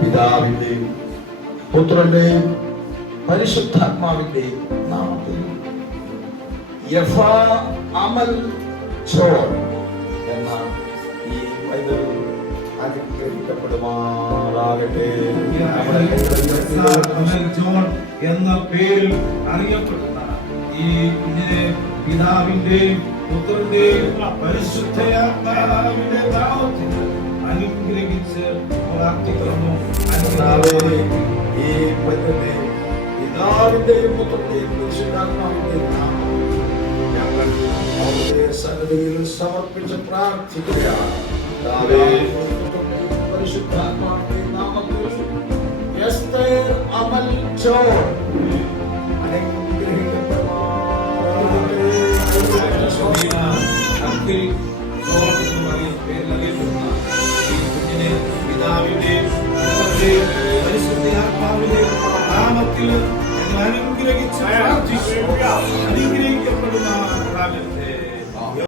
പിതാവിന്റെയും പുത്രന്റെയും പരിശുദ്ധാത്മാവിന്റെയും നാമത്തിൽ. എന്ന പേരിൽ അറിയപ്പെടുന്ന ഈ കുഞ്ഞിനെ പിതാവിന്റെയും പുത്രന്റെയും പരിശുദ്ധയാത്മാവിന്റെ നാമത്തിൽ അനുഗ്രഹിച്ച് പ്രാർത്ഥിക്കുന്നു കർത്താവേ, അനുഗ്രഹിക്കുന്നു. ഈ പൈതലിനെ പിതാവിന്റെയും പുത്രന്റെയും പരിശുദ്ധാത്മാവിന്റെയും നാമത്തിൽ ഞങ്ങൾ അവിടുത്തെ സന്നിധിയിൽ സമർപ്പിച്ച് പ്രാർത്ഥിക്കുകയാണ് കർത്താവേ, പുത്രന്റെയും പരിശുദ്ധാത്മാവിന്റെയും നാമത്തിൽ എസ്തേർ അമൽ ചോർ അനുഗ്രഹിക്കപ്പെടുമാറാകട്ടെ. പുത്രന്റെയും പരിശുദ്ധാത്മാവിന്റെയും നാമത്തിൽ അനുഗ്രഹിച്ച്. അനുഗ്രഹിക്കപ്പെടുന്ന